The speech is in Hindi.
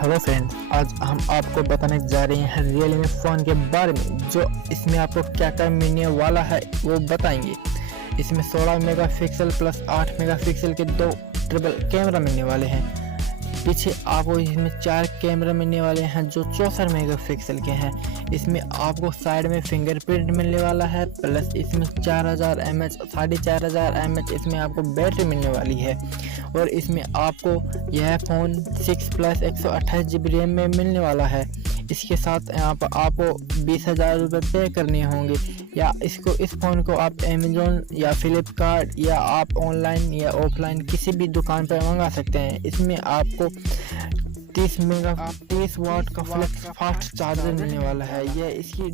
हेलो फ्रेंड्स, आज हम आपको बताने जा रहे हैं Realme फ़ोन के बारे में। जो इसमें आपको क्या क्या मिलने वाला है वो बताएंगे। इसमें 16 मेगापिक्सल प्लस 8 मेगापिक्सल के दो ट्रिपल कैमरा मिलने वाले हैं। पीछे आपको इसमें 4 कैमरा मिलने वाले हैं जो 64 मेगापिक्सल के हैं। इसमें आपको साइड में फिंगरप्रिंट मिलने वाला है, प्लस इसमें 4000 mAh 4500 mAh इसमें आपको बैटरी मिलने वाली है। और इसमें आपको यह फ़ोन 6 प्लस 128 GB रैम में मिलने वाला है। इसके साथ यहाँ पर आपको 20,000 रुपये पे करने होंगे, या इस फ़ोन को आप अमेज़ॉन या फ्लिपकार्ट या आप ऑनलाइन या ऑफलाइन किसी भी दुकान पर मंगा सकते हैं। इसमें आपको 30 वाट का फास्ट चार्जर मिलने वाला है। यह इसकी